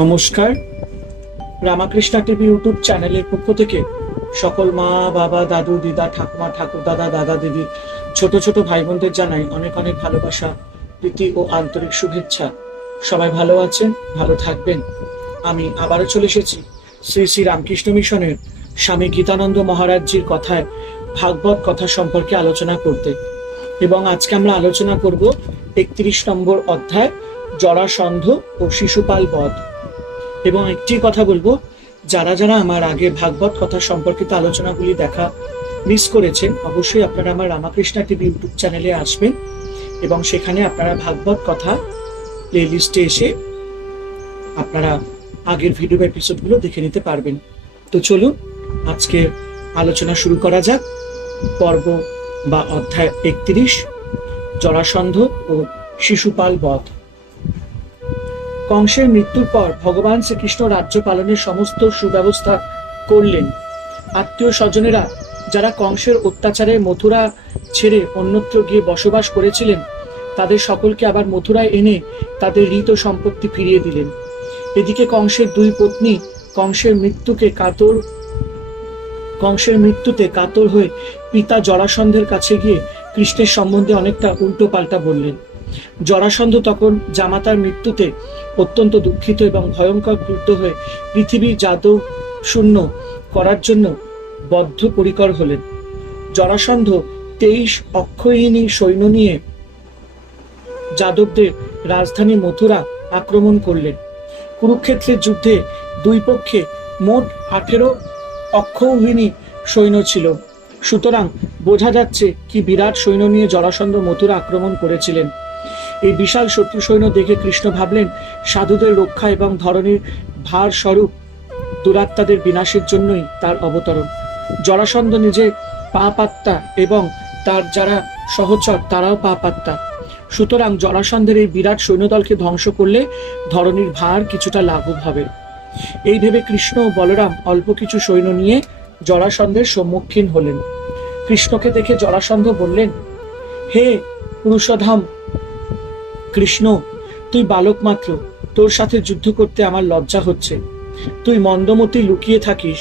নমস্কার। Ramakrishna TV YouTube চ্যানেলের পক্ষ থেকে সকল মা বাবা দাদু দিদা ঠাকুমা ঠাকুর দাদা দাদা দিদি ছোট ছোট ভাই বোনদের জানাই অনেক অনেক ভালোবাসা, প্রীতি ও আন্তরিক শুভেচ্ছা। সবাই ভালো আছেন, ভালো থাকবেন। আমি আবারও চলে এসেছি শ্রী শ্রী রামকৃষ্ণ মিশনের স্বামী গীতানন্দ মহারাজজির কথায় ভাগবত কথা সম্পর্কে আলোচনা করতে। এবং আজকে আমরা আলোচনা করব 31 নম্বর অধ্যায়, জরাসন্ধ ও শিশুপাল বধ। এবং একটি কথা বলবো, যারা যারা আমার আগে ভাগবত কথা সম্পর্কিত আলোচনাগুলি দেখা মিস করেছেন, অবশ্যই আপনারা আমার রামাকৃষ্ণ টিভি ইউটিউব চ্যানেলে আসবেন এবং সেখানে আপনারা ভাগবত কথা প্লে লিস্টে এসে আপনারা আগের ভিডিও এপিসোডগুলো দেখে নিতে পারবেন। তো চলুন আজকে আলোচনা শুরু করা যাক। পর্ব বা অধ্যায় 31, জরাসন্ধ ও শিশুপাল বধ। কংসের মৃত্যুর পর ভগবান শ্রীকৃষ্ণ রাজ্য পালনের সমস্ত সুব্যবস্থা করলেন। আত্মীয় স্বজনেরা যারা কংসের অত্যাচারে মথুরা ছেড়ে অন্যত্র গিয়ে বসবাস করেছিলেন, তাদের সকলকে আবার মথুরায় এনে তাদের ঋত সম্পত্তি ফিরিয়ে দিলেন। এদিকে কংসের দুই পত্নী কংসের মৃত্যুতে কাতর হয়ে পিতা জরাসন্ধের কাছে গিয়ে কৃষ্ণের সম্বন্ধে অনেকটা উল্টো পাল্টা বললেন। জরাসন্ধ তখন জামাতার মৃত্যুতে অত্যন্ত দুঃখিত এবং ভয়ঙ্কর ক্রুদ্ধ হয়ে পৃথিবী যাদব শূন্য করার জন্য বদ্ধপরিকর হলেন। জরাসন্ধ 23 অক্ষয়িনী সৈন্য নিয়ে যাদবদের রাজধানী মথুরা আক্রমণ করলেন। কুরুক্ষেত্রের যুদ্ধে দুই পক্ষে মোট 18 অক্ষৌহিনী সৈন্য ছিল। সুতরাং বোঝা যাচ্ছে কি বিরাট সৈন্য নিয়ে জরাসন্ধ মথুরা আক্রমণ করেছিলেন। এই বিশাল শত্রু সৈন্য দেখে কৃষ্ণ ভাবলেন, সাধুদের রক্ষা এবং ধরণীর ভার স্বরূপ দুরাত্মাদের বিনাশের জন্যই তার অবতরণ। জরাসন্ধ নিজে পা পাত্তা এবং তার যারা সহচর তারাও পা পাত্তা। সুতরাং জরাসন্ধের এই বিরাট সৈন্যদলকে ধ্বংস করলে ধরণীর ভার কিছুটা লাঘব হবে। এই ভেবে কৃষ্ণ ও বলরাম অল্প কিছু সৈন্য নিয়ে জরাসন্ধের সম্মুখীন হলেন। কৃষ্ণকে দেখে জরাসন্ধ বললেন, হে পুরুষোত্তম কৃষ্ণ, তুই বালক মাত্র, তোর সাথে যুদ্ধ করতে আমার লজ্জা হচ্ছে। তুই মন্দমতি লুকিয়ে থাকিস,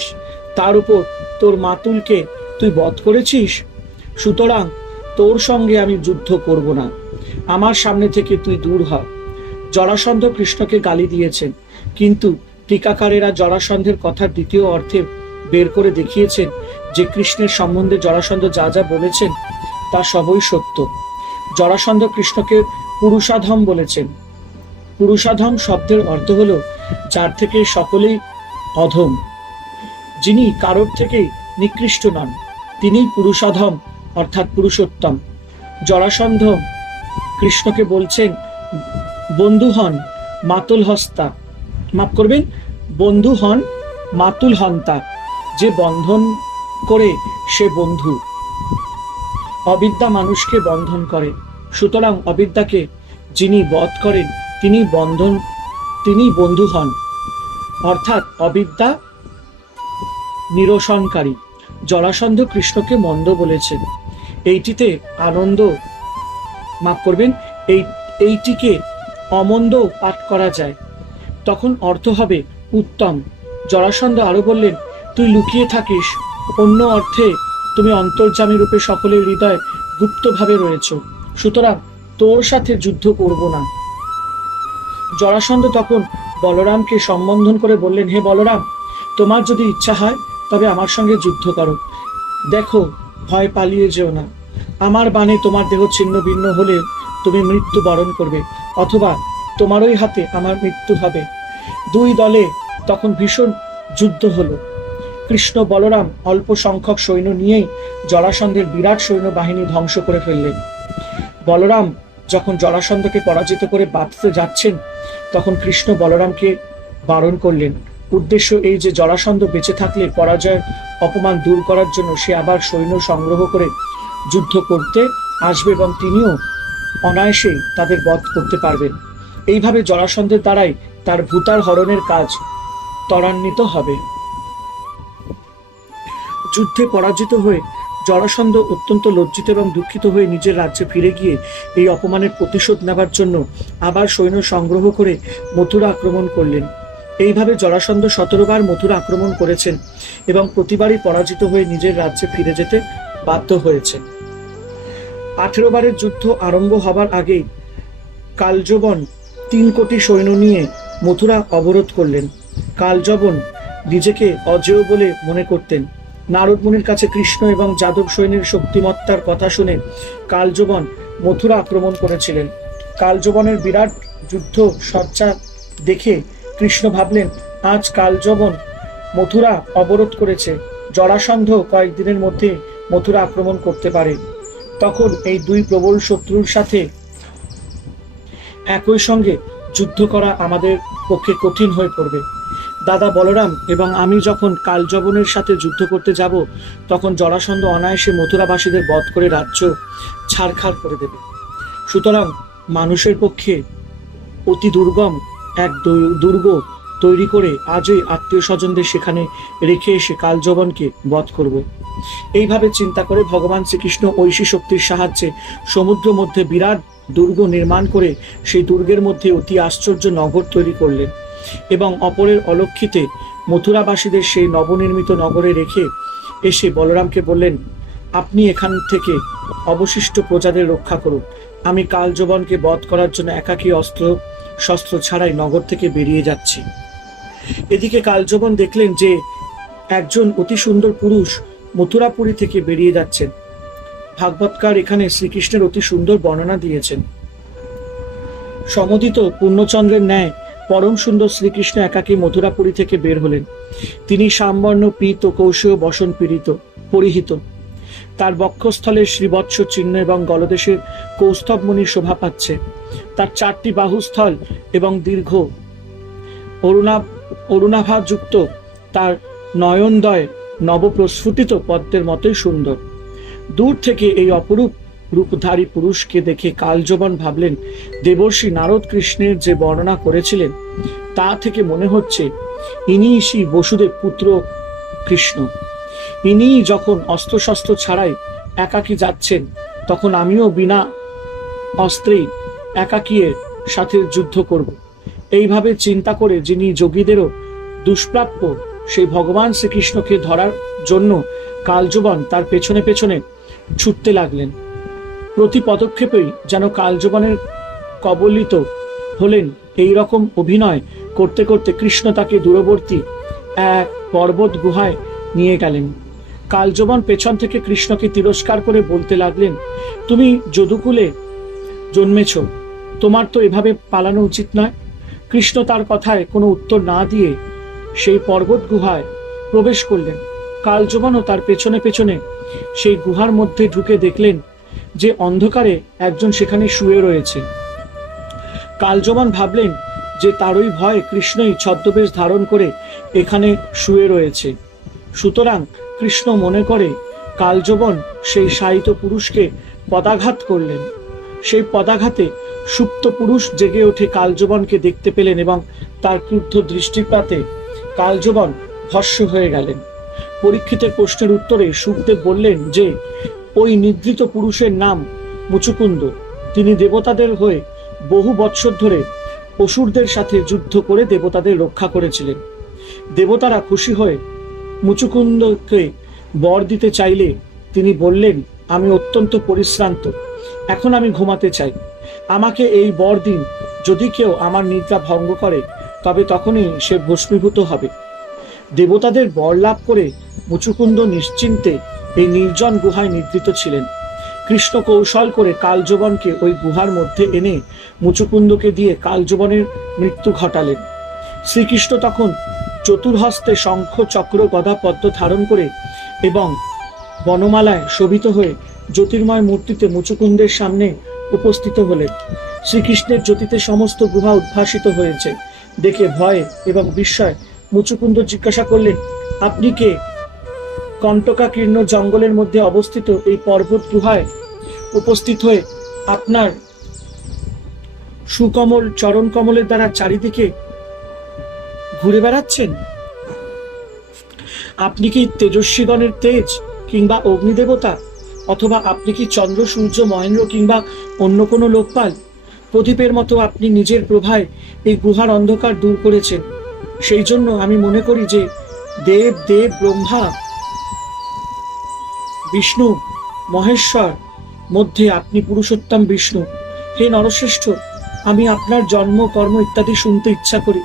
তার উপর তোর মাতুলকে তুই বধ করেছিস। সুতরাং তোর সঙ্গে আমি যুদ্ধ করব না, আমার সামনে থেকে তুই দূর হ। জরাসন্ধ কৃষ্ণকে গালি দিয়েছেন, কিন্তু টিকাকারেরা জরাসন্ধের কথার দ্বিতীয় অর্থে বের করে দেখিয়েছেন যে কৃষ্ণের সম্বন্ধে জরাসন্ধ যা যা বলেছেন তা সবই সত্য। জরাসন্ধ কৃষ্ণকে পুরুষাধম বলেছেন। পুরুষাধম শব্দের অর্থ হলো যার থেকে সকলেই অধম, যিনি কারোর থেকেই নিকৃষ্ট নন, তিনিই পুরুষাধম অর্থাৎ পুরুষোত্তম। জরাসন্ধ কৃষ্ণকে বলছেন, বন্ধু হন মাতুল হস্তা, মাফ করবেন, বন্ধু হন মাতুল হন্তা, যে বন্ধন করে সে বন্ধু। অবিদ্যা মানুষকে বন্ধন করে, সুতরাং অবিদ্যাকে যিনি বধ করেন তিনি বন্ধু হন, অর্থাৎ অবিদ্যা নিরসনকারী। জরাসন্ধ কৃষ্ণকে মন্দ বলেছেন। এইটিতে আনন্দ, মাফ করবেন, এইটিকে অমন্দ পাঠ করা যায়, তখন অর্থ হবে উত্তম। জরাসন্ধ আরো বললেন, তুই লুকিয়ে থাকিস, অন্য অর্থে তুমি অন্তর্যামী রূপে সকলের হৃদয় গুপ্তভাবে রয়েছ, সুতরাং তোর সাথে যুদ্ধ করব না। জরাসন্ধ তখন বলরামকে সম্বোধন করে বললেন, হে বলরাম, তোমার যদি ইচ্ছা হয় তবে আমার সঙ্গে যুদ্ধ করো। দেখো, ভয় পালিয়ে যেও না। আমার বাণে তোমার দেহ ছিন্ন ভিন্ন হলে তুমি মৃত্যু বরণ করবে, অথবা তোমারই হাতে আমার মৃত্যু হবে। দুই দলে তখন ভীষণ যুদ্ধ হলো। কৃষ্ণ বলরাম অল্প সংখ্যক সৈন্য নিয়েই জরাসন্ধের বিরাট সৈন্য বাহিনী ধ্বংস করে ফেললেন। বলরাম যখন জরাসন্ধকে পরাজিত করে বাঁধতে যাচ্ছেন, তখন কৃষ্ণ বলরামকে বারণ করলেন। উদ্দেশ্য এই যে জরাসন্ধ বেঁচে থাকলে পরাজয়ের অপমান দূর করার জন্য সে আবার সৈন্য সংগ্রহ করে যুদ্ধ করতে আসবে এবং তিনিও অনায়াসে তাদের বধ করতে পারবেন। এইভাবে জরাসন্ধের দ্বারাই তার ভূতার হরণের কাজ ত্বরান্বিত হবে। যুদ্ধে পরাজিত হয়ে জরাসন্ধ অত্যন্ত লজ্জিত এবং দুঃখিত হয়ে নিজের রাজ্যে ফিরে গিয়ে এই অপমানের প্রতিশোধ নেবার জন্য আবার সৈন্য সংগ্রহ করে মথুরা আক্রমণ করলেন। এইভাবে জরাসন্ধ 17 বার মথুরা আক্রমণ করেছেন এবং প্রতিবারই পরাজিত হয়ে নিজের রাজ্যে ফিরে যেতে বাধ্য হয়েছেন। 18 বারের যুদ্ধ আরম্ভ হবার আগেই কালযবন 3 কোটি সৈন্য নিয়ে মথুরা অবরোধ করলেন। কালযবন নিজেকে অজেয় বলে মনে করতেন। নারদ মুনির কাছে কৃষ্ণ এবং যাদব সৈন্যের শক্তিমত্তার কথা শুনে কালযবন মথুরা আক্রমণ করেছিলেন। কালযবনের বিরাট যুদ্ধ সজ্জা দেখে কৃষ্ণ ভাবলেন, আজ কালযবন মথুরা অবরোধ করেছে, জরাসন্ধ কয়েকদিনের মধ্যে মথুরা আক্রমণ করতে পারে। তখন এই দুই প্রবল শত্রুর সাথে একই সঙ্গে যুদ্ধ করা আমাদের পক্ষে কঠিন হয়ে পড়বে। দাদা বলরাম এবং আমি যখন কালযবনের সাথে যুদ্ধ করতে যাব, তখন জরাসন্ধ অনায়াসে মথুরাবাসীদের বধ করে রাজ্য ছারখার করে দেবে। সুতরাং মানুষের পক্ষে অতি দুর্গম এক দুর্গ তৈরি করে আজই আত্মীয় স্বজনদের সেখানে রেখে এসে কালযবনকে বধ করব। এইভাবে চিন্তা করে ভগবান শ্রীকৃষ্ণ ঐশী শক্তির সাহায্যে সমুদ্র মধ্যে বিরাট দুর্গ নির্মাণ করে সেই দুর্গের মধ্যে অতি আশ্চর্য নগর তৈরি করলেন এবং অপরের অলক্ষিতে মথুরাবাসীদের সেই নবনির্মিত নগরে রেখে এসে বলরামকে বললেন, আপনি এখান থেকে অবশিষ্ট প্রজাদের রক্ষা করুন, আমি কালযবনকে বধ করার জন্য একাকী অস্ত্র শস্ত্র ছাড়াই নগর থেকে বেরিয়ে যাচ্ছি। এদিকে কালযবন দেখলেন যে একজন অতি সুন্দর পুরুষ মথুরাপুরী থেকে বেরিয়ে যাচ্ছেন। ভাগবতকার এখানে শ্রীকৃষ্ণের অতি সুন্দর বর্ণনা দিয়েছেন। সমদিত পূর্ণচন্দ্রের ন্যায় পরম সুন্দর শ্রীকৃষ্ণ একাকী মথুরাপুরী থেকে বের হলেন। তিনি শ্যামবর্ণ পীত কৌশীয় বসন পরিহিত, তার বক্ষস্থলে শ্রীবৎস চিহ্ন এবং গলদেশে কৌস্তবমণির শোভা পাচ্ছে। তার 4টি বাহুস্থল এবং দীর্ঘ অরুণাভাযুক্ত তার নয়নদ্বয় নবপ্রস্ফুটিত পদ্মের মতোই সুন্দর। দূর থেকে এই অপরূপ রূপধারী পুরুষকে দেখে কালযবন ভাবলেন, দেবর্ষি নারদ কৃষ্ণের যে বর্ণনা করেছিলেন তা থেকে মনে হচ্ছে ইনিই শ্রী বসুদেব পুত্র কৃষ্ণ। ইনিই যখন অস্ত্রশস্ত্র ছাড়াই একাকী যাচ্ছেন, তখন আমিও বিনা অস্ত্রেই একাকীর সাথে যুদ্ধ করব। এইভাবে চিন্তা করে যিনি যোগীদেরও দুষ্প্রাপ্য সেই ভগবান শ্রীকৃষ্ণকে ধরার জন্য কালযবন তার পেছনে পেছনে ছুটতে লাগলেন। প্রতি পদক্ষেপেই যেন কালযবনের কবলিত হলেন। এই রকম অভিনয় করতে করতে কৃষ্ণ তাকে দূরবর্তী এক পর্বত গুহায় নিয়ে গেলেন। কালযবন পেছন থেকে কৃষ্ণকে তিরস্কার করে বলতে লাগলেন, তুমি যদুকুলে জন্মেছ, তোমার তো এভাবে পালানো উচিত নয়। কৃষ্ণ তার কথায় কোনো উত্তর না দিয়ে সেই পর্বত গুহায় প্রবেশ করলেন। কালযবনও তার পেছনে পেছনে সেই গুহার মধ্যে ঢুকে দেখলেন যে অন্ধকারে একজন সেখানে শুয়ে রয়েছে। কালযবন ভাবলেন যে তারই ভয় কৃষ্ণই ছদ্মবেশ ধারণ করে এখানে শুয়ে রয়েছে। সুতরাং কৃষ্ণ মনে করে কালযবন সেই শায়িত পুরুষকে পদাঘাত করলেন। সেই পদাঘাতে সুপ্ত পুরুষ জেগে ওঠে কালযবনকে দেখতে পেলেন এবং তার ক্রুদ্ধ দৃষ্টিপাতে কালযবন ভস্ম হয়ে গেলেন। পরীক্ষিতের প্রশ্নের উত্তরে সুখদেব বললেন যে ওই নিদ্রিত পুরুষের নাম মুচুকুন্দ। তিনি দেবতাদের হয়ে বহু বৎসর ধরে অসুরদের সাথে যুদ্ধ করে দেবতাদের রক্ষা করেছিলেন। দেবতারা খুশি হয়ে মুচুকুন্দকে বর দিতে চাইলে তিনি বললেন, আমি অত্যন্ত পরিশ্রান্ত, এখন আমি ঘুমাতে চাই, আমাকে এই বর দিন। যদি কেউ আমার নিদ্রা ভঙ্গ করে তবে তখনই সে ভস্মীভূত হবে। দেবতাদের বর লাভ করে মুচুকুন্দ নিশ্চিন্তে এই নির্জন গুহায় নিদ্রিত ছিলেন। কৃষ্ণ কৌশল করে কালযবনকে ওই গুহার মধ্যে এনে মুচুকুন্দকে দিয়ে কালযবনের মৃত্যু ঘটালেন। শ্রীকৃষ্ণ তখন চতুর্হস্তে শঙ্খ চক্র গদা পদ্ম ধারণ করে এবং বনমালায় শোভিত হয়ে জ্যোতির্ময় মূর্তিতে মুচুকুন্দের সামনে উপস্থিত হলেন। শ্রীকৃষ্ণের জ্যোতিতে সমস্ত গুহা উদ্ভাসিত হয়েছে দেখে ভয় এবং বিস্ময় মুচুকুন্দ জিজ্ঞাসা করলেন, আপনি কে? কণ্টকাকীর্ণ জঙ্গলের মধ্যে অবস্থিত এই পর্বত গুহায় উপস্থিত হয়ে আপনার সুকমল চরণ কমলের দ্বারা চারিদিকে ঘুরে বেড়াচ্ছেন? আপনি কি তেজস্বীগণের তেজ কিংবা অগ্নিদেবতা, অথবা আপনি কি চন্দ্র সূর্য মহেন্দ্র কিংবা অন্য কোনো লোকপাল? প্রদীপের মতো আপনি নিজের প্রভায় এই গুহার অন্ধকার দূর করেছেন। সেই জন্য আমি মনে করি যে দেব দেব ব্রহ্মা বিষ্ণু মহেশ্বর মধ্যে আপনি পুরুষোত্তম বিষ্ণু। হে নরশ্রেষ্ঠ, আমি আপনার জন্ম কর্ম ইত্যাদি শুনতে ইচ্ছা করি।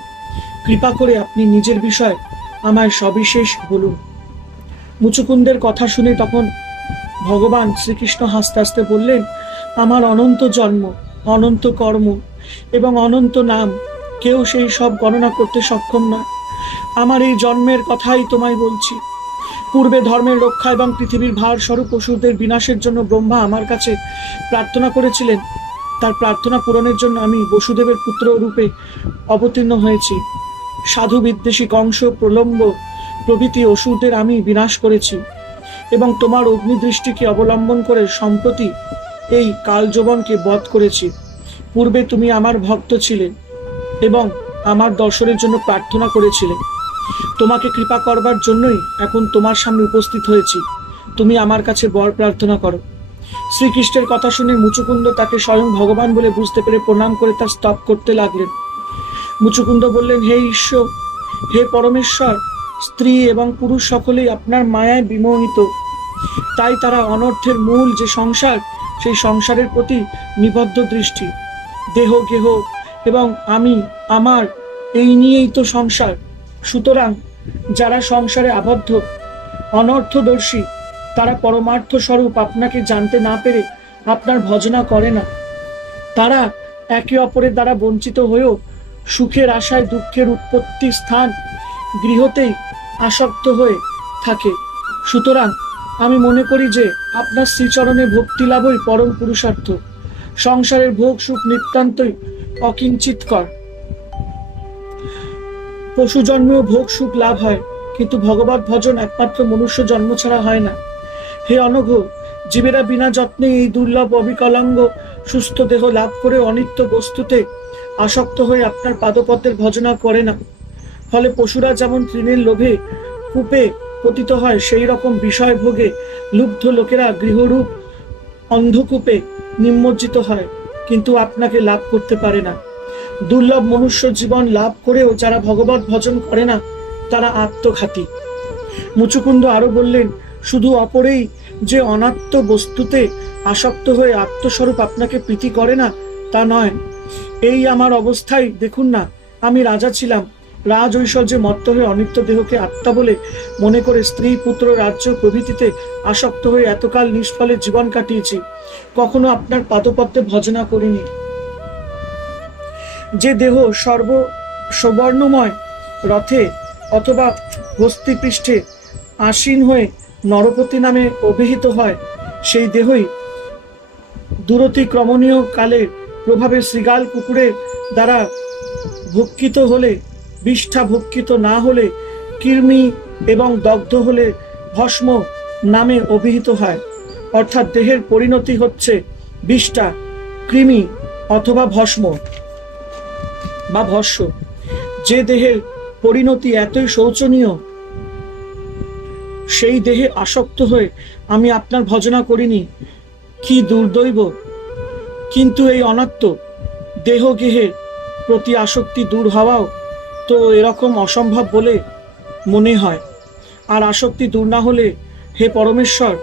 কৃপা করে আপনি নিজের বিষয় আমায় সবিশেষ বলুন। মুচুকুন্দের কথা শুনে তখন ভগবান শ্রীকৃষ্ণ হাসতে হাসতে বললেন, আমার অনন্ত জন্ম, অনন্ত কর্ম এবং অনন্ত নাম, কেউ সেই সব গণনা করতে সক্ষম নয়। আমার এই জন্মের কথাই তোমায় বলছি। পূর্বে ধর্মের রক্ষা এবং পৃথিবীর ভার স্বরূপ অসুরদের বিনাশের জন্য ব্রহ্মা আমার কাছে প্রার্থনা করেছিলেন। তার প্রার্থনা পূরণের জন্য আমি বসুদেবের পুত্র রূপে অবতীর্ণ হয়েছি। সাধু বিদ্বেষী কংস, প্রলম্ব প্রভৃতি অসুরদের আমি বিনাশ করেছি এবং তোমার অগ্নিদৃষ্টিকে অবলম্বন করে সম্প্রতি এই কালযৌবনকে বধ করেছি। পূর্বে তুমি আমার ভক্ত ছিলে এবং আমার দর্শনের জন্য প্রার্থনা করেছিলে। তোমাকে কৃপা করবার জন্যই এখন তোমার সামনে উপস্থিত হয়েছি। তুমি আমার কাছে বর প্রার্থনা করো। শ্রীকৃষ্ণের কথা শুনে মুচুকুন্দ তাকে স্বয়ং ভগবান বলে বুঝতে পেরে প্রণাম করে তার স্তব করতে লাগলেন। মুচুকুন্দ বললেন, হে ঈশ্বর, হে পরমেশ্বর, স্ত্রী এবং পুরুষ সকলেই আপনার মায়ায় বিমোহিত। তাই তারা অনর্থের মূল যে সংসার, সেই সংসারের প্রতি নিবদ্ধ দৃষ্টি। দেহ গেহ এবং আমি আমার, এই নিয়েই তো সংসার। সুতরাং যারা সংসারে আবদ্ধ, অনর্থদর্শী, তারা পরমার্থ স্বরূপ আপনাকে জানতে না পেরে আপনার ভজনা করে না। তারা একে অপরের দ্বারা বঞ্চিত হয়েও সুখের আশায় দুঃখের উৎপত্তি স্থান গৃহতেই আসক্ত হয়ে থাকে। সুতরাং আমি মনে করি যে আপনার শ্রীচরণে ভক্তি লাভই পরম পুরুষার্থ। সংসারের ভোগ সুখ নিতান্তই অকিঞ্চিতকর। পশু জন্মেও ভোগ সুখ লাভ হয়, কিন্তু ভগবত ভজন একমাত্র মনুষ্য জন্ম ছাড়া হয় না। হে অনঘ, জীবেরা বিনা যত্নে এই দুর্লভ অবিকলাঙ্গ সুস্থ দেহ লাভ করে অনিত্য বস্তুতে আসক্ত হয়ে আপনার পাদপদ্মের ভজনা করে না। ফলে পশুরা যেমন তৃণের লোভে কূপে পতিত হয়, সেই রকম বিষয় ভোগে লুব্ধ লোকেরা গৃহরূপ অন্ধকূপে নিমজ্জিত হয়, কিন্তু আপনাকে লাভ করতে পারে না। দুর্লভ মনুষ্য জীবন লাভ করেও যারা ভগবত ভজন করে না, তারা আত্মঘাতী। মুচুকুন্দ আরো বললেন, শুধু অপরেই যে অনাত্ম বস্তুতে আসক্ত হয়ে আত্মস্বরূপ আপনাকে প্রীতি করে না, তা নয়। এই আমার অবস্থায় দেখুন না, আমি রাজা ছিলাম। রাজ ঐশ্বর্যে মত্ত হয়ে অনিত্য দেহকে আত্মা বলে মনে করে স্ত্রী পুত্র রাজ্য প্রভৃতিতে আসক্ত হয়ে এতকাল নিষ্ফলে জীবন কাটিয়েছি। কখনো আপনার পাদপদ্মে ভজনা করিনি। যে দেহ সবর্ণময় রথে অথবা হস্তিপৃষ্ঠে আসীন হয়ে নরপতি নামে অভিহিত হয়, সেই দেহই দূরতিক্রমণীয় কালের প্রভাবে শৃগাল কুকুরের দ্বারা ভক্ষিত হলে, বিষ্ঠা ভক্ষিত না হলে, কৃমি এবং দগ্ধ হলে ভস্ম নামে অভিহিত হয়। অর্থাৎ দেহের পরিণতি হচ্ছে বিষ্ঠা, কৃমি অথবা ভস্ম বা ভস্য। যে দেহের পরিণতি এতই শোচনীয়, সেই দেহে আসক্ত হয়ে আমি আপনার ভজনা করিনি। কি দুর্দৈব! কিন্তু এই অনাত্ম দেহ গেহের প্রতি আসক্তি দূর হওয়াও তো এরকম অসম্ভব বলে মনে হয়। আর আসক্তি দূর না হলে হে পরমেশ্বর,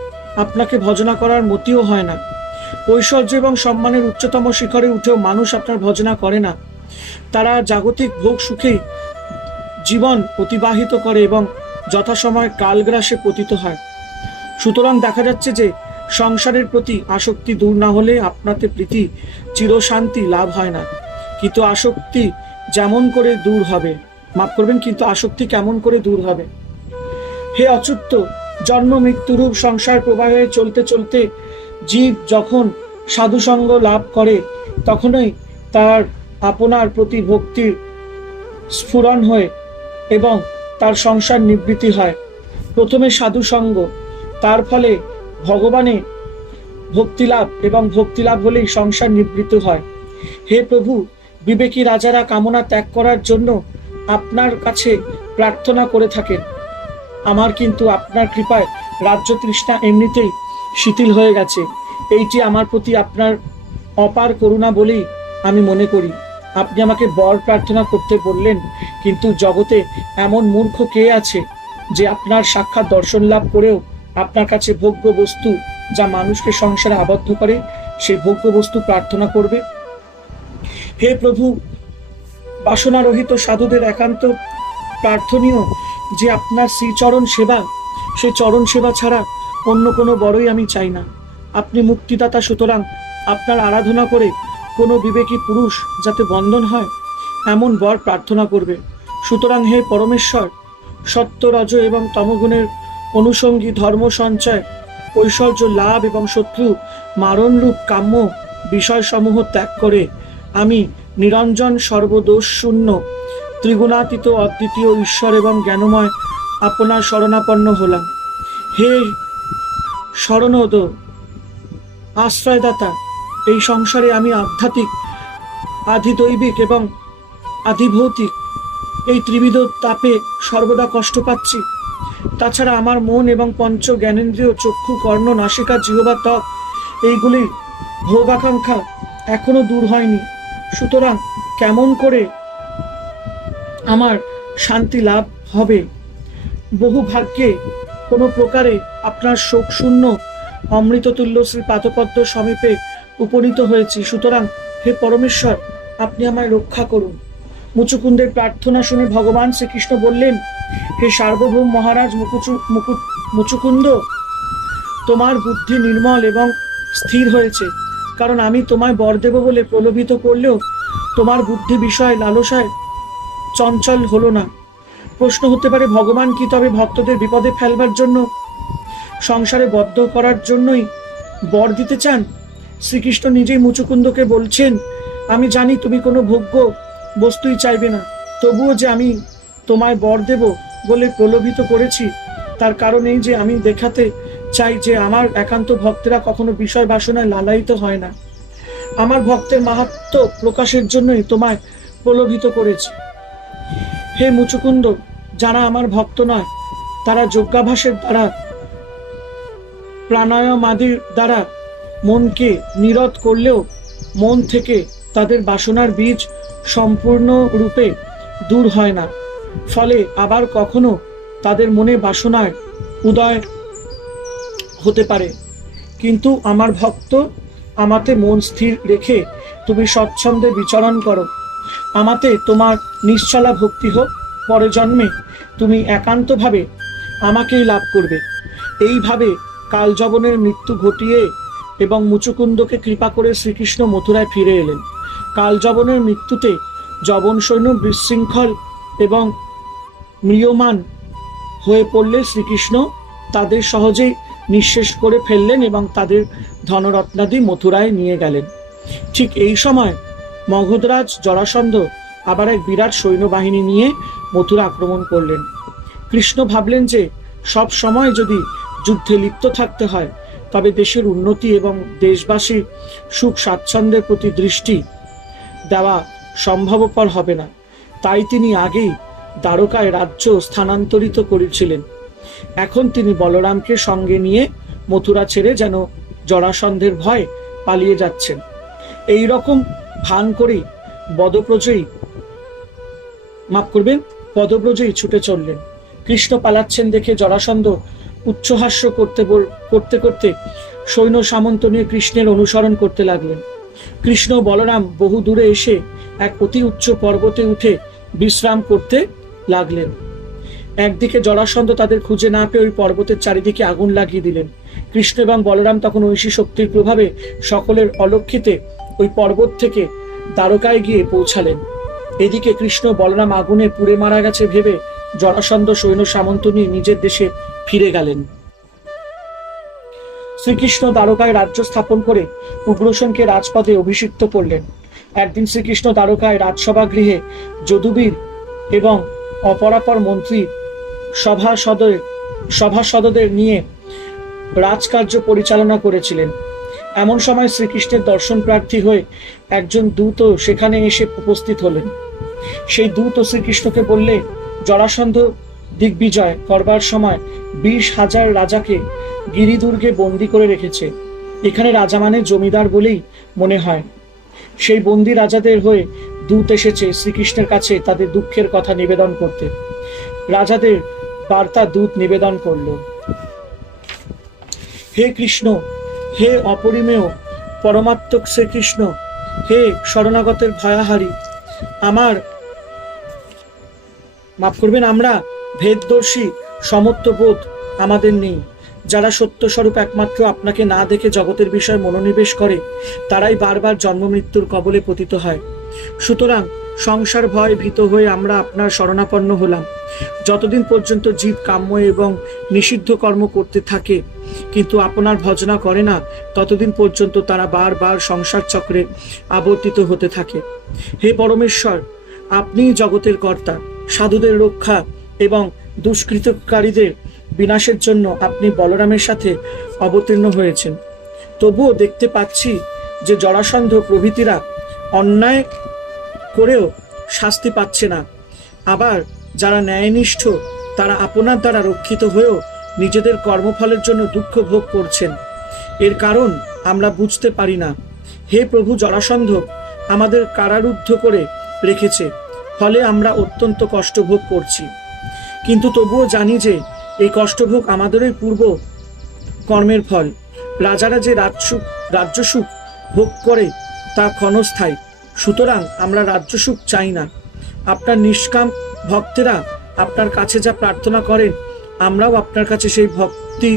আপনাকে ভজনা করার মতিও হয় না। ঐশ্বর্য এবং সম্মানের উচ্চতম শিখরে উঠেও মানুষ আপনার ভজনা করে না। তারা জাগতিক ভোগ সুখেই জীবন অতিবাহিত করে এবং যথাসময় কালগ্রাসে পতিত হয়। সুতরাং দেখা যাচ্ছে যে সংসারের প্রতি আসক্তি দূর না হলে আপনাতে প্রীতি চিরশান্তি লাভ হয় না। কিন্তু আসক্তি যেমন করে দূর হবে, মাফ করবেন, কিন্তু আসক্তি কেমন করে দূর হবে? হে অচ্যুত, জন্ম মৃত্যুরূপ সংসার প্রবাহে চলতে চলতে জীব যখন সাধুসঙ্গ লাভ করে, তখনই তার আপনার প্রতি ভক্তির স্ফুরণ হয় এবং তার সংসার নিবৃত্তি হয়। প্রথমে সাধুসঙ্গ, তার ফলে ভগবানে ভক্তিলাভ এবং ভক্তিলাভ হলেই সংসার নিবৃত্ত হয়। হে প্রভু, বিবেকী রাজারা কামনা ত্যাগ করার জন্য আপনার কাছে প্রার্থনা করে থাকেন। আমার কিন্তু আপনার কৃপায় রাজ্য তৃষ্ণা এমনিতেই শিথিল হয়ে গেছে। এইটি আমার প্রতি আপনার অপার করুণা বলেই আমি মনে করি। আপনি আমাকে বর প্রার্থনা করতে বললেন, কিন্তু জগতে এমন মূর্খ কে আছে যে আপনার সাক্ষাৎ দর্শন লাভ করেও আপনার কাছে ভোগ্য বস্তু, যা মানুষকে সংসারে আবদ্ধ করে, সেই ভোগ্য বস্তু প্রার্থনা করবে? হে প্রভু, বাসনারহিত সাধুদের একান্ত প্রার্থনীয় যে আপনার শ্রীচরণ সেবা, সেই চরণ সেবা ছাড়া অন্য কোনো বড়ই আমি চাই না। আপনি মুক্তিদাতা, সুতরাং আপনার আরাধনা করে কোনো বিবেকী পুরুষ যাতে বন্ধন হয়, এমন বর প্রার্থনা করবে। সুতরাং হে পরমেশ্বর, সত্য, রজ এবং তমগুণের অনুষঙ্গী ধর্ম সঞ্চয়, ঐশ্বর্য লাভ এবং শত্রু মারণরূপ কাম্য বিষয়সমূহ ত্যাগ করে আমি নিরঞ্জন সর্বদোষ শূন্য ত্রিগুণাতীত অদ্বিতীয় ঈশ্বর এবং জ্ঞানময় আপনার শরণাপন্ন হলাম। হে শরণোদ, আশ্রয়দাতা, এই সংসারে আমি আধ্যাত্মিক, আধিদৈবিক এবং আধিভৌতিক এই ত্রিবিধ তাপে সর্বদা কষ্ট পাচ্ছি। তাছাড়া আমার মন এবং পঞ্চ জ্ঞানেন্দ্রিয়, চক্ষু, কর্ণ, নাসিকা, জিহ্বা, ত্বক, এইগুলির ভোগাকাঙ্ক্ষা এখনো দূর হয়নি। সুতরাং কেমন করে আমার শান্তি লাভ হবে? বহু ভাগ্যে কোনো প্রকারে আপনার শোক শূন্য অমৃততুল্য শ্রী পাদপদ্ম সমীপে উপনীত হয়েছি। সুতরাং হে পরমেশ্বর, আপনি আমায় রক্ষা করুন। মুচুকুন্দের প্রার্থনা শুনে ভগবান শ্রীকৃষ্ণ বললেন, হে সার্বভৌম মহারাজ মুচুকুন্দ, তোমার বুদ্ধি নির্মল এবং স্থির হয়েছে, কারণ আমি তোমায় বর দেব বলে প্রলোভিত করলেও তোমার বুদ্ধি বিষয় লালসায় চঞ্চল হলো না। প্রশ্ন হতে পারে, ভগবান কি তবে ভক্তদের বিপদে ফেলবার জন্য, সংসারে বদ্ধ করার জন্যই বর দিতে চান? শ্রীকৃষ্ণ নিজেই মুচুকুন্দকে বলছেন, আমি জানি তুমি কোনো ভোগ্য বস্তুই চাইবে না, তবুও যে আমি তোমায় বর দেব বলে প্রলোভিত করেছি, তার কারণ এই যে আমি দেখাতে চাই যে আমার একান্ত ভক্তেরা কখনো বিষয় বাসনায় লালায়িত হয় না। আমার ভক্তের মাহাত্ম্য প্রকাশের জন্যই তোমায় প্রলোভিত করেছি। হে মুচুকুন্দ, যারা আমার ভক্ত নয়, তারা যোগাভ্যাসের দ্বারা, প্রাণায়াম আদির দ্বারা মনকে নীরদ করলেও মন থেকে তাদের বাসনার বীজ সম্পূর্ণ রূপে দূর হয় না। ফলে আবার কখনো তাদের মনে বাসনার উদয় হতে পারে। কিন্তু আমার ভক্ত, আমাতে মন স্থির রেখে তুমি স্বচ্ছন্দে বিচরণ করো। আমাতে তোমার নিশ্চলা ভক্তি হোক, পরে জন্মে তুমি একান্তভাবে আমাকেই লাভ করবে। এইভাবে কালযবনের মৃত্যু ঘটিয়ে এবং মুচুকুন্দকে কৃপা করে শ্রীকৃষ্ণ মথুরায় ফিরে এলেন। কালযবনের মৃত্যুতে যবন সৈন্য বিশৃঙ্খল এবং ম্রিয়মান হয়ে পড়লে শ্রীকৃষ্ণ তাদের সহজেই নিঃশেষ করে ফেললেন এবং তাদের ধনরত্নাদি মথুরায় নিয়ে গেলেন। ঠিক এই সময় মগধরাজ জরাসন্ধ আবার এক বিরাট সৈন্যবাহিনী নিয়ে মথুরা আক্রমণ করলেন। কৃষ্ণ ভাবলেন যে সব সময় যদি যুদ্ধে লিপ্ত থাকতে হয়, তবে দেশের উন্নতি এবং দেশবাসীর সুখ স্বাচ্ছন্দ্যের প্রতি দৃষ্টি দেওয়া সম্ভবপর হবে না। তাই তিনি আগেই দ্বারকায় রাজ্য স্থানান্তরিত করেছিলেন। এখন তিনি বলরামকে সঙ্গে নিয়ে মথুরা ছেড়ে যেন জরাসন্ধের ভয় পালিয়ে যাচ্ছেন, এই রকম ভান করেই পদব্রজেই ছুটে চললেন। কৃষ্ণ পালাচ্ছেন দেখে জরাসন্ধ উচ্চহাস্য করতে করতে সৈন্য সামন্ত নিয়ে কৃষ্ণের অনুসরণ করতে লাগলেন। কৃষ্ণ বলরাম বহু দূরে এসে এক অতি উচ্চ পর্বতে উঠে বিশ্রাম করতে লাগলেন। একদিকে জরাসন্ধ তাদের খুঁজে না পেয়ে ওই পর্বতের চারিদিকে আগুন লাগিয়ে দিলেন। কৃষ্ণ এবং বলরাম তখন ঐশী শক্তির প্রভাবে সকলের অলক্ষিতে ওই পর্বত থেকে দ্বারকায় গিয়ে পৌঁছালেন। এদিকে কৃষ্ণ বলরাম আগুনে পুড়ে মারা গেছে ভেবে জরাসন্ধ সৈন্য সামন্ত নিয়ে নিজের দেশে ফিরে গেলেন। শ্রীকৃষ্ণ দ্বারকায় রাজ্য স্থাপন করে উগ্রসেনকে রাজপদে অভিষিক্ত করলেন। একদিন শ্রীকৃষ্ণ দ্বারকায় রাজসভা গৃহে যদুবীর এবং অপরাপর মন্ত্রী সভাসদদের নিয়ে রাজকার্য পরিচালনা করেছিলেন। এমন সময় শ্রীকৃষ্ণের দর্শন প্রার্থী হয়ে একজন দূত সেখানে এসে উপস্থিত হলেন। সেই দূত শ্রীকৃষ্ণকে বললে, জরাসন্ধ দিগ্বিজয় করবার সময় 20,000 রাজাকে গিরিদুর্গে বন্দী করে রেখেছে। এখানে রাজা মানে জমিদার বলেই মনে হয়। সেই বন্দী রাজাদের হয়ে দূত এসেছে শ্রীকৃষ্ণের কাছে তাদের দুঃখের কথা নিবেদন করতে। রাজাদের বার্তা দূত নিবেদন করল। হে কৃষ্ণ, হে অপরিমেয় পরমাত্মক শ্রীকৃষ্ণ, হে শরণাগতের ভয়াহারী, মাফ করবেন, আমরা ভেদদর্শী সমত্ববোধ আমাদের নেই। যারা সত্যস্বরূপ একমাত্র আপনাকে না দেখে জগতের বিষয়ে মনোনিবেশ করে, তারাই বারবার জন্ম মৃত্যুর কবলে পতিত হয়। সুতরাং সংসার ভয় ভীত হয়ে আমরা আপনার শরণাপন্ন হলাম। যতদিন পর্যন্ত জীব কাম্য এবং নিষিদ্ধ কর্ম করতে থাকে কিন্তু আপনার ভজনা করে না, ততদিন পর্যন্ত তারা বারবার সংসার চক্রে আবর্তিত হতে থাকে। হে পরমেশ্বর, আপনি জগতের কর্তা। সাধুদের রক্ষা এবং দুষ্কৃতকারীদের বিনাশের জন্য আপনি বলরামের সাথে অবতীর্ণ হয়েছেন। তবুও দেখতে পাচ্ছি যে জরাসন্ধ প্রভৃতিরা অন্যায় করেও শাস্তি পাচ্ছে না। আবার যারা ন্যায়নিষ্ঠ তারা আপনার দ্বারা রক্ষিত হয়েও নিজেদের কর্মফলের জন্য দুঃখ ভোগ করছেন। এর কারণ আমরা বুঝতে পারি না। হে প্রভু, জরাসন্ধ আমাদের কারারুদ্ধ করে রেখেছে, ফলে আমরা অত্যন্ত কষ্ট ভোগ করছি। কিন্তু তবুও জানি যে এই কষ্টভোগ আমাদেরই পূর্ব কর্মের ফল। রাজারা যে রাজ্যসুখ ভোগ করে তা ক্ষণস্থায়ী, সুতরাং আমরা রাজ্যসুখ চাই না। আপনার নিষ্কাম ভক্তেরা আপনার কাছে যা প্রার্থনা করেন, আমরাও আপনার কাছে সেই ভক্তি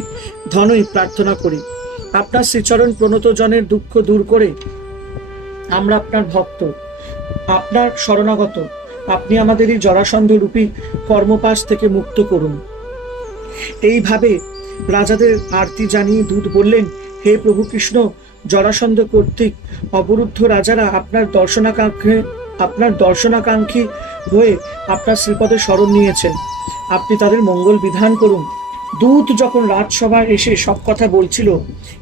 ধনই প্রার্থনা করি। আপনার শ্রীচরণ প্রণত জনের দুঃখ দূর করে আমরা আপনার ভক্ত, আপনার শরণাগত। আপনি আমাদের এই জরাসন্ধ রূপী কর্মপাশ থেকে মুক্ত করুন। এইভাবে রাজাদের আরতি জানিয়ে দূত বললেন, হে প্রভু কৃষ্ণ, জরাসন্ধ কর্তৃক অবরুদ্ধ রাজারা আপনার দর্শনাকাঙ্ক্ষী হয়ে আপনার শ্রীপদে শরণ নিয়েছেন। আপনি তাদের মঙ্গল বিধান করুন। দূত যখন রাজসভায় এসে সব কথা বলছিল,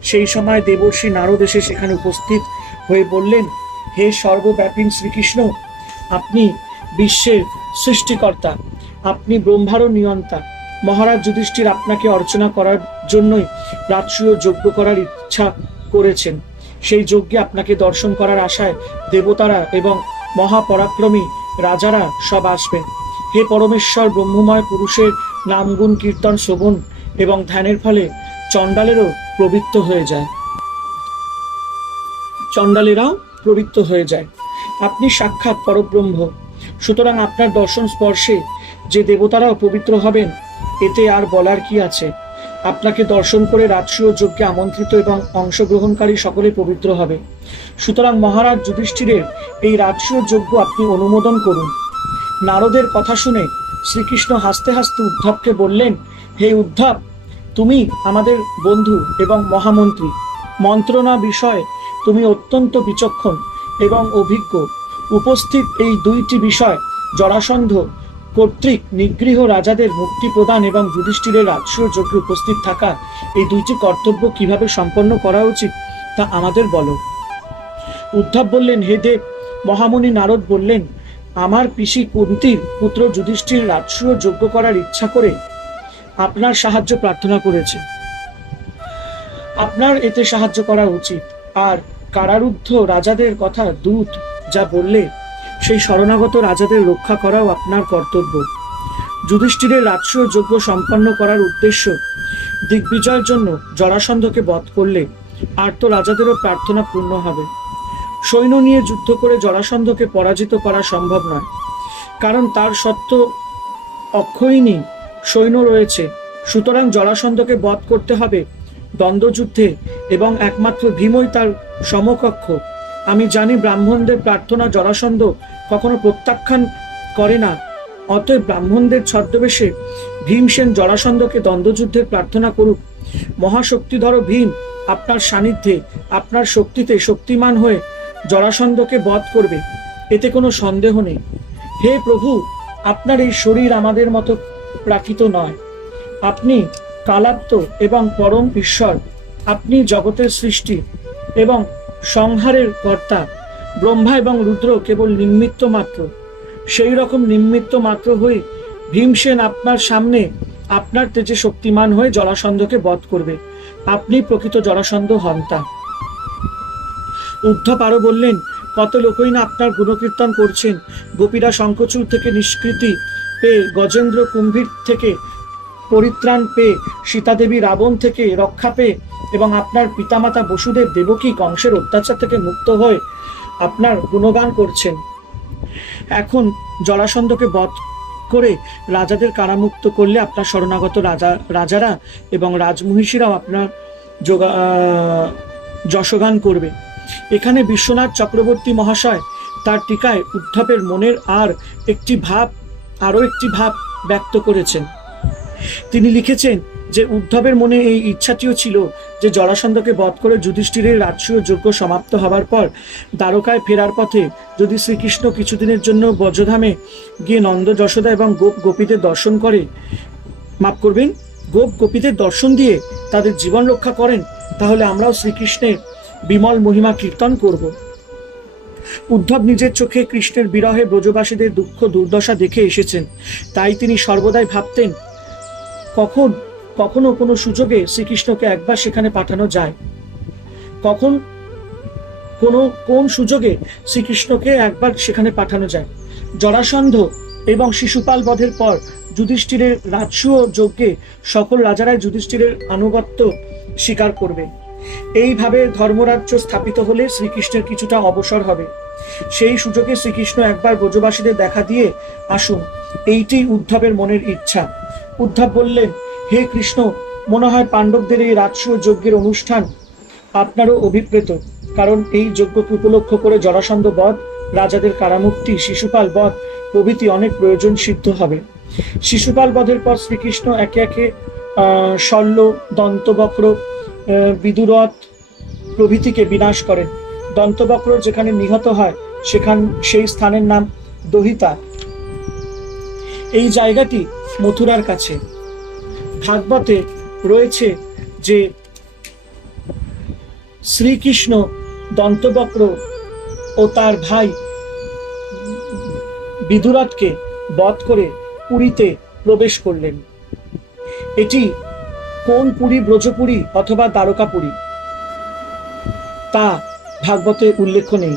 সেই সময় দেবর্ষি নারদ এসে সেখানে উপস্থিত হয়ে বললেন, হে সর্বব্যাপী শ্রীকৃষ্ণ, আপনি বিশ্বের সৃষ্টিকর্তা, আপনি ব্রহ্মারও নিয়ন্তা। মহারাজ যুধিষ্ঠির আপনাকে অর্চনা করার জন্যই রাজসূয় যজ্ঞ করার ইচ্ছা করেছেন। সেই যজ্ঞে আপনাকে দর্শন করার আশায় দেবতারা এবং মহাপরাক্রমী রাজারা সব আসবেন। হে পরমেশ্বর, ব্রহ্মময় পুরুষের নামগুণ কীর্তন শ্রবণ এবং ধ্যানের ফলে চণ্ডালেরাও প্রবৃত্ত হয়ে যায়। আপনি সাক্ষাৎ পরব্রহ্ম, সুতরাং আপনার দর্শন স্পর্শে যে দেবতারাও পবিত্র হবেন, এতে আর বলার কি আছে। আপনাকে দর্শন করে রাজসূয় যজ্ঞে আমন্ত্রিত এবং অংশগ্রহণকারী সকলে পবিত্র হবে। সুতরাং মহারাজ যুধিষ্ঠিরের এই রাজসূয় যজ্ঞ আপনি অনুমোদন করুন। নারদের কথা শুনে শ্রীকৃষ্ণ হাসতে হাসতে উদ্ধবকে বললেন, হে উদ্ধব, তুমি আমাদের বন্ধু এবং মহামন্ত্রী। মন্ত্রণা বিষয়ে তুমি অত্যন্ত বিচক্ষণ এবং অভিজ্ঞ। উপস্থিত এই দুইটি বিষয়, জরাসন্ধ কর্তৃক নিগৃহ রাজাদের মুক্তি প্রদান এবং যুধিষ্ঠিরের রাজসূয় যজ্ঞে উপস্থিত থাকা, এই দুইটি কর্তব্য কিভাবে সম্পন্ন করা উচিত তা আমাদের বলো। উদ্ধব বললেন, হে দেব, মহামুনি নারদ বললেন, আমার পিসি কুন্তির পুত্র যুধিষ্ঠির রাজসূয় যজ্ঞ করার ইচ্ছা করে আপনার সাহায্য প্রার্থনা করেছে। আপনার এতে সাহায্য করা উচিত। আর কারারুদ্ধ রাজাদের কথা দূত যা বললে, সেই শরণাগত রাজাদের রক্ষা করাও আপনার কর্তব্য। যুধিষ্ঠিরের রাজসূয় যজ্ঞ সম্পন্ন করার উদ্দেশ্য দিগ্বিজয়ের জন্য জরাসন্ধকে বধ করলে আর্ত রাজাদেরও প্রার্থনা পূর্ণ হবে। সৈন্য নিয়ে যুদ্ধ করে জরাসন্ধকে পরাজিত করা সম্ভব নয়, কারণ তার সত্য অক্ষয়িনী সৈন্য রয়েছে। সুতরাং জরাসন্ধকে বধ করতে হবে দ্বন্দ্বযুদ্ধে, এবং একমাত্র ভীমই তার সমকক্ষ। আমি জানি ব্রাহ্মণদের প্রার্থনা জরাসন্ধ কখনো প্রত্যাখ্যান করে না। অতএব ব্রাহ্মণদের ছদ্মবেশে ভীমসেন জরাসন্ধকে দ্বন্দ্বযুদ্ধের প্রার্থনা করুক। মহাশক্তিধর ভীম আপনার সান্নিধ্যে, আপনার শক্তিতে শক্তিমান হয়ে জরাসন্ধকে বধ করবে, এতে কোনো সন্দেহ নেই। হে প্রভু, আপনার এই শরীর আমাদের মতো প্রাকৃত নয়। আপনি কালাত্ম এবং পরম ঈশ্বর। আপনি জগতের সৃষ্টি এবং সংহারের কর্তা। ব্রহ্মা এবং রুদ্র কেবল নিমিত্ত মাত্র। সেই রকম নিমিত্ত মাত্র হয়ে ভীমসেন আপনার সামনে আপনার তেজে শক্তিমান হয়ে জরাসন্ধকে বধ করবে। আপনি প্রকৃত জরাসন্ধ হন্তা। উদ্ধব আরো বললেন, কত লোকই না আপনার গুণকীর্তন করছেন। গোপীরা শঙ্খচূড় থেকে নিষ্কৃতি পেয়ে, গজেন্দ্র কুম্ভীর থেকে পরিত্রাণ পেয়ে, সীতাদেবী রাবণ থেকে রক্ষা পেয়ে এবং আপনার পিতামাতা বসুদেব দেবকী কংসের অত্যাচার থেকে মুক্ত হয়ে আপনার গুণগান করছেন। এখন জরাসন্ধকে বধ করে রাজাদের কারামুক্ত করলে আপনার শরণাগত রাজারা এবং রাজমহিষীরাও আপনার যশগান করবে। এখানে বিশ্বনাথ চক্রবর্তী মহাশয় তার টিকায় উদ্ধবের মনের আরও একটি ভাব ব্যক্ত করেছেন। তিনি লিখেছেন যে উদ্ধবের মনে এই ইচ্ছাটিও ছিল যে জরাসন্ধকে বধ করে যুধিষ্ঠিরের রাজসূয় যজ্ঞ সমাপ্ত হবার পর দ্বারকায় ফেরার পথে যদি শ্রীকৃষ্ণ কিছুদিনের জন্য ব্রজধামে গিয়ে নন্দ যশোদা এবং গোপীদের দর্শন দিয়ে তাদের জীবন রক্ষা করেন, তাহলে আমরাও শ্রীকৃষ্ণের বিমল মহিমা কীর্তন করব। উদ্ধব নিজের চোখে কৃষ্ণের বিরহে ব্রজবাসীদের দুঃখ দুর্দশা দেখে এসেছেন, তাই তিনি সর্বদাই ভাবতেন কখনো কোনো সুযোগে শ্রীকৃষ্ণকে একবার সেখানে পাঠানো যায়। কোন সুযোগে শ্রীকৃষ্ণকে একবার সেখানে পাঠানো যায়। জরাসন্ধ এবং শিশুপাল বধের পর যুধিষ্ঠিরের রাজসূয় যজ্ঞে সকল রাজারাই যুধিষ্ঠিরের আনুগত্য স্বীকার করবে। এইভাবে ধর্মরাজ্য স্থাপিত হলে শ্রীকৃষ্ণের কিছুটা অবসর হবে। সেই সুযোগে শ্রীকৃষ্ণ একবার ব্রজবাসীদের দেখা দিয়ে আসুন, এইটি উদ্ধবের মনের ইচ্ছা। উদ্ধব বললেন, হে কৃষ্ণ, মনে হয় পাণ্ডবদের এই রাজসূয় যজ্ঞের অনুষ্ঠান আপনারও অভিপ্রেত, কারণ এই যজ্ঞকে উপলক্ষ করে জরাসন্ধ বধ, রাজাদের কারামুক্তি, শিশুপাল বধ প্রভৃতি অনেক প্রয়োজন সিদ্ধ হবে। শিশুপাল বধের পর শ্রীকৃষ্ণ একে একে শল্য, দন্তবক্র, বিদুরথ প্রভৃতিকে বিনাশ করেন। দন্তবক্র যেখানে নিহত হয় সেই স্থানের নাম দহিতা। এই জায়গাটি মথুরার কাছে। ভাগবতে রয়েছে যে শ্রীকৃষ্ণ দন্তবক্র ও তার ভাই বিদুরথকে বধ করে পুরীতে প্রবেশ করলেন। এটি কোন পুরী, ব্রজপুরী অথবা দ্বারকাপুরী তা ভাগবতে উল্লেখ নেই।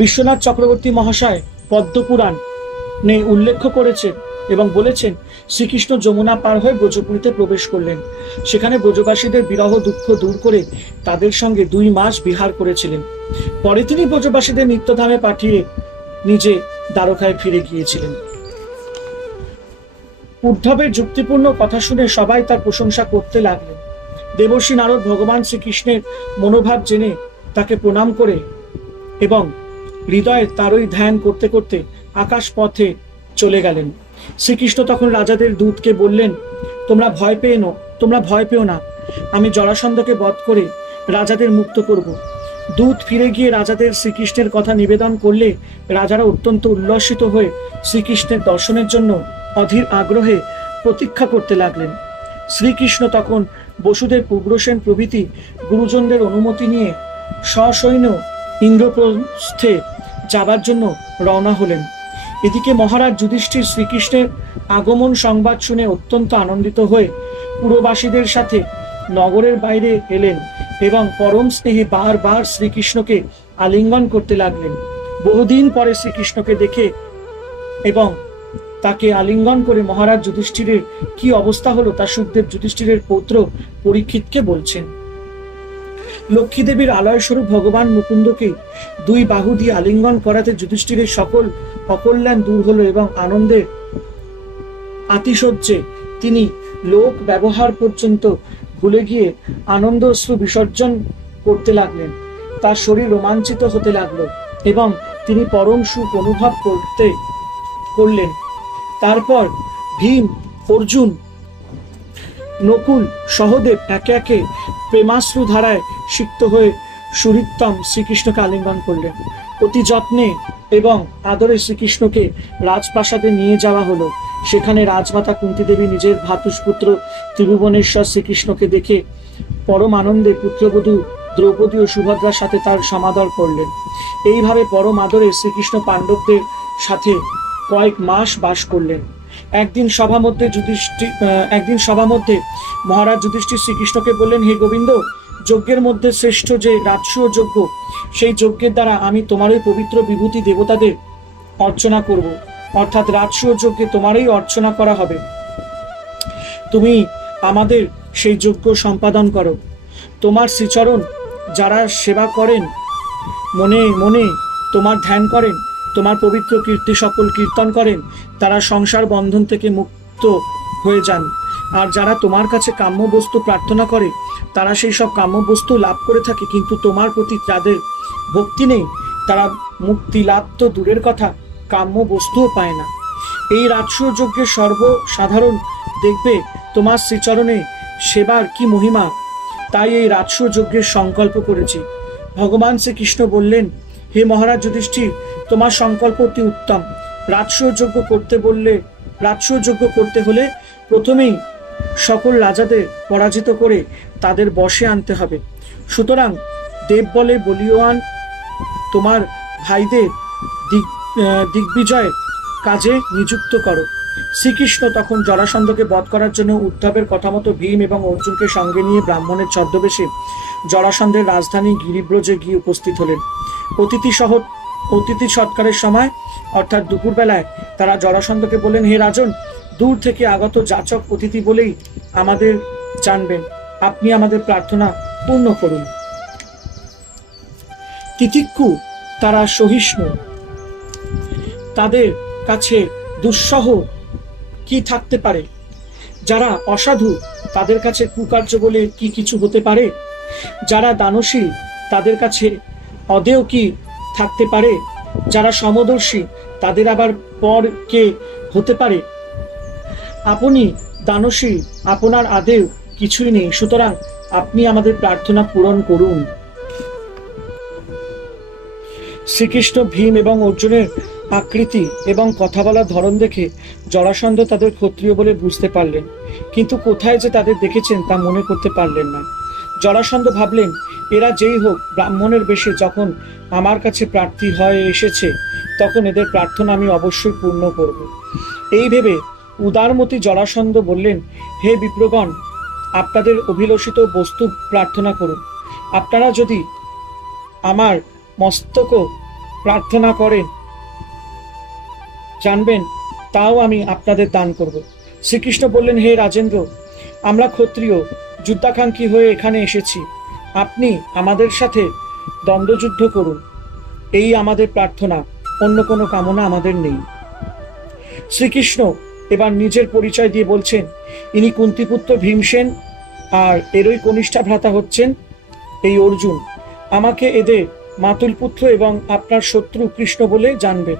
বিশ্বনাথ চক্রবর্তী মহাশয় পদ্মপুরাণে উল্লেখ করেছেন এবং বলেছেন শ্রীকৃষ্ণ যমুনা পার হয়ে ব্রজপুরীতে প্রবেশ করলেন। সেখানে ব্রজবাসীদের বিরহ দুঃখ দূর করে তাদের সঙ্গে 2 মাস বিহার করেছিলেন। পরে তিনি ব্রজবাসীদের নিত্যধামে পাঠিয়ে নিজে দ্বারকায় ফিরে গিয়েছিলেন। উদ্ধবের যুক্তিপূর্ণ কথা শুনে সবাই তার প্রশংসা করতে লাগলেন। দেবর্ষি নারদ ভগবান শ্রীকৃষ্ণের মনোভাব জেনে তাকে প্রণাম করে এবং হৃদয়ে তারই ধ্যান করতে করতে আকাশ পথে চলে গেলেন। শ্রীকৃষ্ণ তখন রাজাদের দূতকে বললেন, তোমরা ভয় পেও না, আমি জরাসন্ধকে বধ করে রাজাদের মুক্ত করব। দূত ফিরে গিয়ে রাজাদের শ্রীকৃষ্ণের কথা নিবেদন করলে রাজারা অত্যন্ত উল্লসিত হয়ে শ্রীকৃষ্ণের দর্শনের জন্য অধীর আগ্রহে প্রতীক্ষা করতে লাগলেন। শ্রীকৃষ্ণ তখন বসুদেব, উগ্রসেন প্রভৃতি গুরুজনদের অনুমতি নিয়ে সসৈন্য ইন্দ্রপ্রস্থে যাবার জন্য রওনা হলেন। এদিকে মহারাজ যুধিষ্ঠির শ্রীকৃষ্ণের আগমন সংবাদ শুনে অত্যন্ত আনন্দিত হয়ে পুরবাসীদের সাথে নগরের বাইরে এলেন এবং পরম স্নেহে বারবার শ্রীকৃষ্ণকে আলিঙ্গন করতে লাগলেন। বহুদিন পরে শ্রীকৃষ্ণকে দেখে এবং তাকে আলিঙ্গন করে মহারাজ যুধিষ্ঠিরের কি অবস্থা হলো তা শুকদেব যুধিষ্ঠিরের পৌত্র পরীক্ষিতকে বলছেন। লক্ষ্মী দেবীর আলয় স্বরূপ ভগবান মুকুন্দকে 2 বাহু দিয়ে আলিঙ্গন করাতে যুধিষ্ঠিরের সকল অকল্যাণ দূর হলো এবং আনন্দের আতিশয্যে তিনি লোক ব্যবহার পর্যন্ত ভুলে গিয়ে আনন্দ অশ্রু বিসর্জন করতে লাগলেন। তার শরীর রোমাঞ্চিত হতে লাগলো এবং তিনি পরম সুখ অনুভব করলেন। তারপর ভীম, অর্জুন, নকুল, সহদেব একে একে প্রেমাশ্রু ধারায় সিক্ত হয়ে সুরিত্তম শ্রীকৃষ্ণকে আলিঙ্গন করলেন। অতি যত্নে এবং আদরে শ্রীকৃষ্ণকে রাজপ্রাসাদে নিয়ে যাওয়া হলো। সেখানে রাজমাতা কুন্তী দেবী নিজের ভ্রাতুষ্পুত্র ত্রিভুবনেশ্বর শ্রীকৃষ্ণকে দেখে পরম আনন্দে পুত্রবধূ দ্রৌপদী ও সুভদ্রার সাথে তার সমাদর করলেন। এইভাবে পরম আদরে শ্রীকৃষ্ণ পাণ্ডবদের সাথে কয়েক মাস বাস করলেন। একদিন সভা মধ্যে মহারাজ যুধিষ্ঠির শ্রীকৃষ্ণকে বললেন, হে গোবিন্দ, যজ্ঞের মধ্যে শ্রেষ্ঠ যে রাজসূয় যজ্ঞ, সেই যজ্ঞের দ্বারা আমি তোমারই পবিত্র বিভূতি দেবতাদের অর্চনা করব। অর্থাৎ রাজসূয় যজ্ঞে তোমারই অর্চনা করা হবে। তুমি আমাদের সেই যজ্ঞ সম্পাদন করো। তোমার শ্রীচরণ যারা সেবা করেন, মনে মনে তোমার ধ্যান করেন, তোমার পবিত্র কীর্তি সকল কীর্তন করেন, তারা সংসার বন্ধন থেকে মুক্ত হয়ে যান। আর যারা তোমার কাছে কাম্য বস্তু প্রার্থনা করে, তারা সেই সব কাম্য বস্তু লাভ করে থাকে, কিন্তু তোমার প্রতি যাদের ভক্তি নেই, তারা মুক্তি লাভ তো দূরের কথা, কাম্য বস্তুও পায় না। এই রাজসূয় যজ্ঞের সর্বসাধারণ দেখবে তোমার শ্রীচরণে সেবার কি মহিমা, তাই এই রাজসূয় যজ্ঞের সংকল্প করেছি। ভগবান শ্রীকৃষ্ণ বললেন, হে মহারাজ যুধিষ্ঠির, তোমার সংকল্প অতি উত্তম। রাজসূয় যজ্ঞ করতে হলে প্রথমেই সকল রাজাদের পরাজিত করে তাদের বশে আনতে হবে। সুতরাং দেব বলে বলীয়ান তোমার ভাইদের দিগ্বিজয় কাজে নিযুক্ত করো। শ্রীকৃষ্ণ তখন জরাসন্ধকে বধ করার জন্য উদ্ধবের কথা মতো ভীম এবং অর্জুনকে সঙ্গে নিয়ে ব্রাহ্মণের ছদ্মবেশে জরাসন্ধের রাজধানী গিরিব্রজে গিয়ে উপস্থিত হলেন। অতিথি সৎকারের সময় অর্থাৎ দুপুরবেলায় তারা জরাসন্ধকে বললেন, হে রাজন, দূর থেকে আগত যাচক অতিথি বলেই আমাদের জানবেন, আপনি আমাদের প্রার্থনা পূর্ণ করুন। তিতিক্ষু তারা সহিষ্ণু, তাদের কাছে দুঃসহ কি থাকতে পারে? যারা অসাধু তাদের কাছে কুকার্য বলে কি কিছু হতে পারে? যারা দানশীল তাদের কাছে অদেয় কি থাকতে পারে? যারা সমদর্শী তাদের আবার পর কে হতে পারে? আপনি দানশীল, আপনার আদেয় কিছুই নেই, সুতরাং আপনি আমাদের প্রার্থনা পূরণ করুন। শ্রীকৃষ্ণ, ভীম এবং অর্জুনের আকৃতি এবং কথা বলার ধরন দেখে জরাসন্ধ তাদের ক্ষত্রিয় বলে বুঝতে পারলেন, কিন্তু কোথায় যে তাদের দেখেছেন তা মনে করতে পারলেন না। জরাসন্ধ ভাবলেন, এরা যেই হোক, ব্রাহ্মণের বেশে যখন আমার কাছে প্রার্থী হয়ে এসেছে, তখন এদের প্রার্থনা আমি অবশ্যই পূর্ণ করব। এই ভেবে উদারমতি জরাসন্ধ বললেন, হে বিপ্রগণ, আপনাদের অভিলষিত বস্তু প্রার্থনা করুন। আপনারা যদি আমার মস্তক প্রার্থনা করেন জানবেন, তাও আমি আপনাদের দান করব। শ্রীকৃষ্ণ বললেন, হে রাজেন্দ্র, আমরা ক্ষত্রিয় যুদ্ধাকাঙ্ক্ষী হয়ে এখানে এসেছি, আপনি আমাদের সাথে দ্বন্দ্বযুদ্ধ করুন, এই আমাদের প্রার্থনা, অন্য কোনো কামনা আমাদের নেই। শ্রীকৃষ্ণ এবার নিজের পরিচয় দিয়ে বলছেন, ইনি কুন্তিপুত্র ভীমসেন, আর এরই কনিষ্ঠা ভ্রাতা হচ্ছেন এই অর্জুন। আমাকে এদের মাতুল পুত্র এবং আপনার শত্রু কৃষ্ণ বলে জানবেন।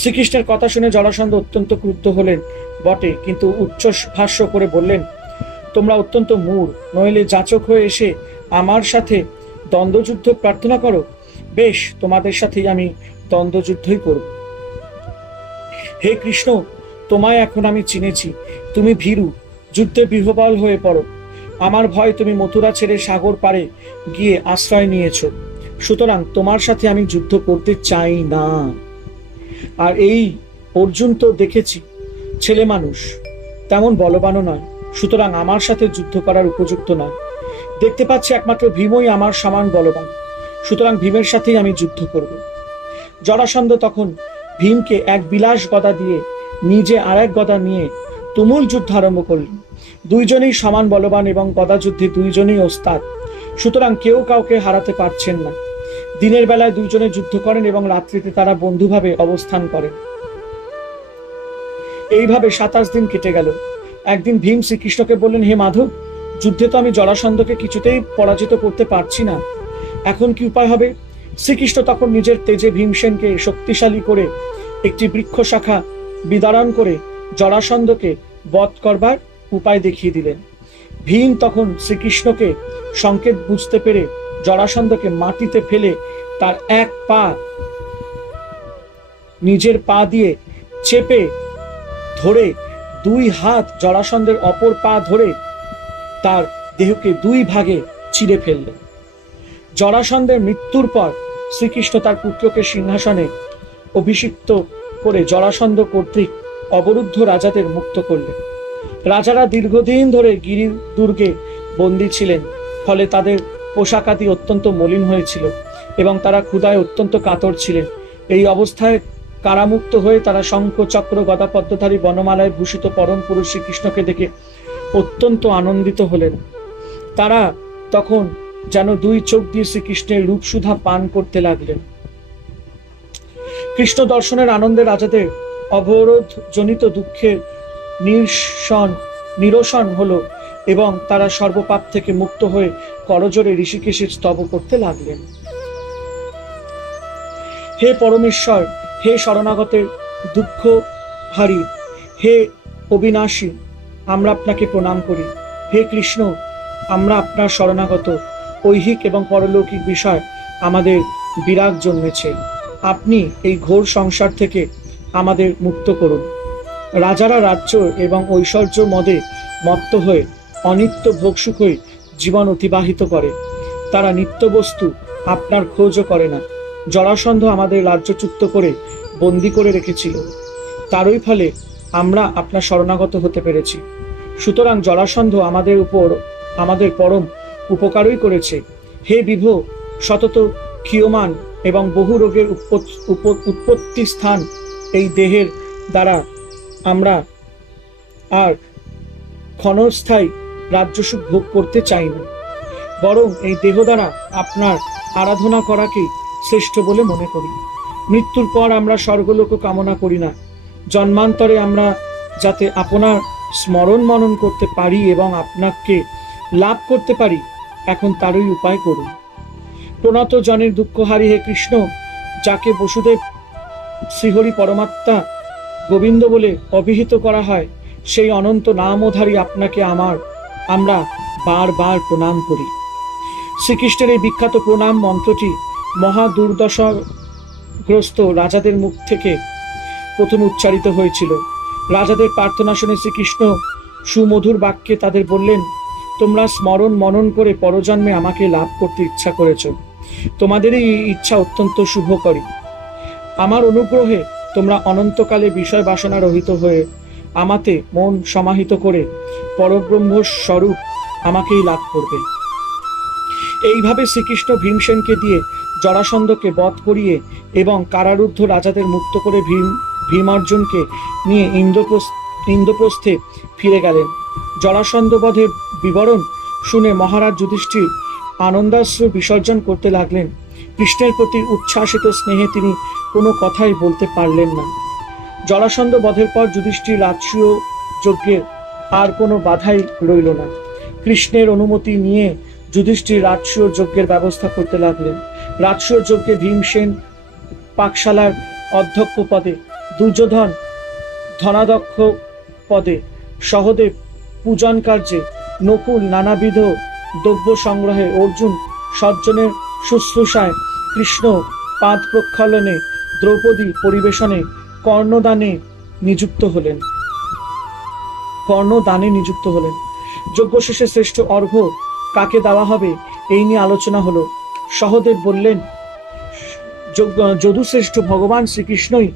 শ্রীকৃষ্ণের কথা শুনে জরাসন্ধ অত্যন্ত ক্রুদ্ধ হলেন বটে, কিন্তু উচ্চ ভাষ্য করে বললেন, তোমরা অত্যন্ত মূঢ়, নইলে যাচক হয়ে এসে আমার সাথে দ্বন্দ্বযুদ্ধ প্রার্থনা করো। বেশ, তোমাদের সাথেই আমি দ্বন্দ্বযুদ্ধই করব। হে কৃষ্ণ, তোমায় এখন আমি চিনেছি, তুমি ভীরু, যুদ্ধে বিহ্বল হয়ে পড়ো। আমার ভয় তুমি মথুরা ছেড়ে সাগর পারে গিয়ে আশ্রয় নিয়েছ, সুতরাং তোমার সাথে আমি যুদ্ধ করতে চাই না। আর এই অর্জুন তো দেখেছি ছেলে মানুষ, তেমন বলবানও নয়, সুতরাং আমার সাথে যুদ্ধ করার উপযুক্ত নয়। দেখতে পাচ্ছি একমাত্র ভীমই আমার সমান বলবান, সুতরাং ভীমের সাথেই আমি যুদ্ধ করব। জরাসন্ধ তখন ভীমকে এক বিলাস গদা দিয়ে নিজে আর এক গদা নিয়ে তুমুল যুদ্ধ আরম্ভ করলেন। দুইজনেই সমান বলবান এবং গদা যুদ্ধে দুইজনেই ওস্তাদ, সুতরাং কেউ কাউকে হারাতে পারছেন না। দিনের বেলায় দুইজনে যুদ্ধ করেন এবং রাত্রিতে তারা বন্ধুভাবে অবস্থান করেন। এইভাবে 27 দিন কেটে গেল। একদিন ভীম শ্রীকৃষ্ণকে বললেন, হে মাধব, যুদ্ধে তো আমি জরাসন্ধকে কিছুতেই পরাজিত করতে পারছি না, এখন কি উপায় হবে? শ্রীকৃষ্ণ তখন নিজের তেজে ভীমসেনকে শক্তিশালী করে একটি বৃক্ষ শাখা বিদারণ করে জরাসন্ধকে বধ করবার উপায় দেখিয়ে দিলেন। ভীম তখন শ্রীকৃষ্ণকে সংকেত বুঝতে পেরে জরাসন্ধকে মাটিতে ফেলে তার এক পা নিজের পা দিয়ে চেপে ধরে দুই হাত জরাসন্ধের অপর পা ধরে তার দেহকে দুই ভাগে চিরে ফেললেন। জরাসন্ধের মৃত্যুর পর শ্রীকৃষ্ণ তার পুত্রকে সিংহাসনে অভিষিক্ত করে জরাসন্ধ কর্তৃক অবরুদ্ধ রাজাদের মুক্ত করলেন। রাজারা দীর্ঘদিন ধরে গিরি দুর্গে বন্দী ছিলেন। ফলে তাদের পোশাকাদি অত্যন্ত মলিন হয়েছিল এবং তারা ক্ষুধায় অত্যন্ত কাতর ছিলেন। এই অবস্থায় কারামুক্ত হয়ে তারা শঙ্খ চক্র গদা পদ্মধারী বনমালায় ভূষিত পরম পুরুষ শ্রীকৃষ্ণকে দেখে অত্যন্ত আনন্দিত হলেন। তারা তখন যেন দুই চোখ দিয়ে শ্রীকৃষ্ণের রূপসুধা পান করতে লাগলেন। কৃষ্ণ দর্শনের আনন্দে রাজাদের অবরোধ জনিত দুঃখের নিরসন হলো এবং তারা সর্বপাপ থেকে মুক্ত হয়ে করজোড়ে ঋষিকেশের স্তব করতে লাগলেন। হে পরমেশ্বর, হে শরণাগতের দুঃখহারী, হে অবিনাশী, আমরা আপনাকে প্রণাম করি। হে কৃষ্ণ, আমরা আপনার শরণাগত। ঐহিক এবং পরলৌকিক বিষয় আমাদের বিরাগ জন্মেছে। আপনি এই ঘোর সংসার থেকে আমাদের মুক্ত করুন। রাজারা রাজ্য এবং ঐশ্বর্য মদে মত্ত হয়ে অনিত্য ভোগসুখই জীবন অতিবাহিত করে। তারা নিত্যবস্তু আপনার খোঁজও করে না। জরাসন্ধ আমাদের রাজ্যচ্যুত করে বন্দি করে রেখেছিল, তারই ফলে আমরা আপনার শরণাগত হতে পেরেছি। সুতরাং জরাসন্ধ আমাদের পরম উপকারই করেছে। হে বিভো, সতত ক্ষীয়মান এবং বহু রোগের উৎপত্তি স্থান এই দেহের দ্বারা আমরা আর ক্ষণস্থায়ী রাজ্যসুখ ভোগ করতে চাই না, বরং এই দেহ দ্বারা আপনার আরাধনা করাকেই শ্রেষ্ঠ বলে মনে করি। মৃত্যুর পর আমরা স্বর্গলোক কামনা করি না। জন্মান্তরে আমরা যাতে আপনার স্মরণ মনন করতে পারি এবং আপনাকে লাভ করতে পারি, এখন তারই উপায় করুন। প্রণত জনের দুঃখহারী হে কৃষ্ণ, যাকে বসুদেব শ্রীহরি পরমাত্মা গোবিন্দ বলে অভিহিত করা হয়, সেই অনন্ত নামধারী আপনাকে আমরা বারবার প্রণাম করি। শ্রীকৃষ্ণের এই বিখ্যাত প্রণাম মন্ত্রটি মহা দুর্দশাগ্রস্ত রাজাদের মুখ থেকে প্রথমে উচ্চারিত হয়েছিল। রাজাদের প্রার্থনা শুনে শ্রীকৃষ্ণ সুমধুর বাক্যে তাদের বললেন, তোমরা স্মরণ মনন করে পরজন্মে আমাকে লাভ করতে ইচ্ছা করেছ। তোমাদেরই এই ইচ্ছা অত্যন্ত শুভকরী। আমার অনুগ্রহে তোমরা অনন্তকালে বিষয় বাসনা রহিত হয়ে আমাতে মন সমাহিত করে পরব্রহ্ম স্বরূপ আমাকেই লাভ করবে। এইভাবে শ্রীকৃষ্ণ ভীমসেনকে দিয়ে জরাসন্ধকে বধ করিয়ে এবং কারারুদ্ধ রাজাদের মুক্ত করে ভীমার্জুনকে নিয়ে ইন্দ্রপ্রস্থে ফিরে গেলেন। জরাসন্ধ বধের বিবরণ শুনে মহারাজ যুধিষ্ঠির আনন্দাশ্রু বিসর্জন করতে লাগলেন। কৃষ্ণের প্রতি উচ্ছ্বাসিত স্নেহে তিনি কোনো কথাই বলতে পারলেন না। জরাসন্ধ বধের পর যুধিষ্ঠির রাজসূয় যজ্ঞের আর কোনো বাধাই রইল না। কৃষ্ণের অনুমতি নিয়ে যুধিষ্ঠির রাজসূয় যজ্ঞের ব্যবস্থা করতে লাগলেন। রাজসূয় যজ্ঞে ভীমসেন পাকশালার অধ্যক্ষ পদে, দুর্যোধন ধনাধ্যক্ষ পদে, সহদেব পূজন কার্যে, নকুল নানাবিধ দ্রব্য সংগ্রহে, অর্জুন সজ্জনের শুশ্রূষায়, কৃষ্ণ পাদ প্রক্ষালনে, দ্রৌপদী পরিবেশনে, কর্ণদানে নিযুক্ত হলেন। যজ্ঞ শেষে শ্রেষ্ঠ অর্ঘ্য কাকে দেওয়া হবে এই নিয়ে আলোচনা হলো। সহদেব বললেন, যদুশ্রেষ্ঠ ভগবান শ্রীকৃষ্ণই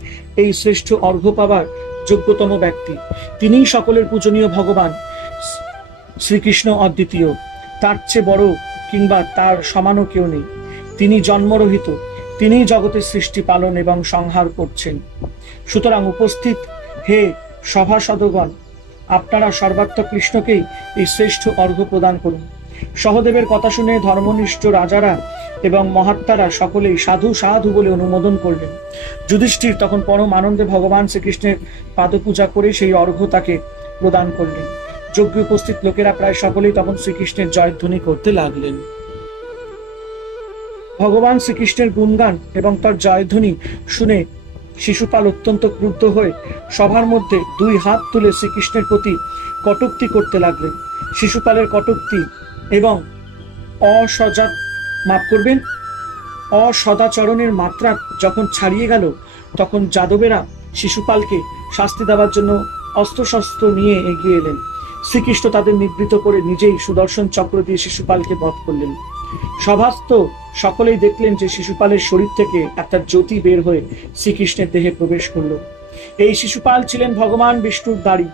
এই শ্রেষ্ঠ অর্ঘ্য পাবার যোগ্যতম ব্যক্তি। তিনিই সকলের পূজনীয় ভগবান। শ্রীকৃষ্ণ অদ্বিতীয়, তার চেয়ে বড় কিংবা তার সমানও কেউ নেই। তিনি জন্মরহিত, তিনিই জগতের সৃষ্টি পালন এবং সংহার করছেন। সুতরাং উপস্থিত হে সভাসদগণ, আপনারা সর্বাত্মক কৃষ্ণকেই এই শ্রেষ্ঠ অর্ঘ্য প্রদান করুন। সহদেবের কথা শুনে ধর্মনিষ্ঠ রাজারা এবং মহাত্মারা সকলেই সাধু সাধু বলে অনুমোদন করলেন। যুধিষ্ঠির তখন পরম আনন্দে ভগবান শ্রীকৃষ্ণের পাদপূজা করে সেই অর্ঘ্য তাকে প্রদান করলেন। যজ্ঞে উপস্থিত লোকেরা প্রায় সকলেই তখন শ্রীকৃষ্ণের জয়ধ্বনি করতে লাগলেন। ভগবান শ্রীকৃষ্ণের গুণগান এবং তার জয়ধ্বনি শুনে শিশুপাল অত্যন্ত ক্রুদ্ধ হয়ে সভার মধ্যে দুই হাত তুলে শ্রীকৃষ্ণের প্রতি কটূক্তি করতে লাগলেন। শিশুপালের কটূক্তি এবং অসদাচরণের মাত্রা যখন ছাড়িয়ে গেল, তখন যাদবেরা শিশুপালকে শাস্তি দেওয়ার জন্য অস্ত্রশস্ত্র নিয়ে এগিয়ে এলেন। শ্রীকৃষ্ণ তাদের নিবৃত করে নিজেই সুদর্শন চক্র দিয়ে শিশুপালকে বধ করলেন। সভাস্থ সকলেই দেখলেন যে শিশুপালের শরীর থেকে একটা জ্যোতি বের হয়ে শ্রীকৃষ্ণের দেহে প্রবেশ করল। এই শিশুপাল ছিলেন ভগবান বিষ্ণুর দাড়ি।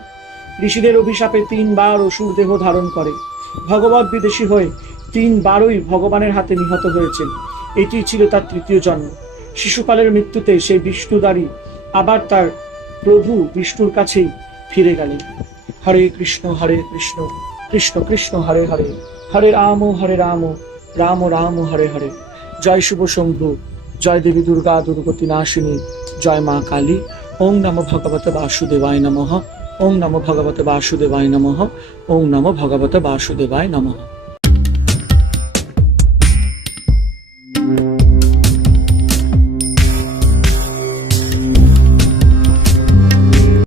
ঋষিদের অভিশাপে 3 বার অসুর দেহ ধারণ করে ভগবৎ বিদেশী হয়ে 3বারই ভগবানের হাতে নিহত হয়েছেন। এটি ছিল তার তৃতীয় জন্ম। শিশুপালের মৃত্যুতে সেই বিষ্ণুদারি আবার তার প্রভু বিষ্ণুর কাছেই ফিরে গেলেন। হরে কৃষ্ণ কৃষ্ণ কৃষ্ণ হরে হরে, হরে রাম রাম রাম হরে হরে। জয় শুভ শম্ভু, জয় দেবী দুর্গা দুর্গতি নাশিনী, জয় মা কালী। ওং নমো ভগবতে বাসুদেবায় নমঃ, ওং নমো ভগবতে বাসুদেবায় নমঃ, ওং নমো ভগবতে বাসুদেবায় নমঃ।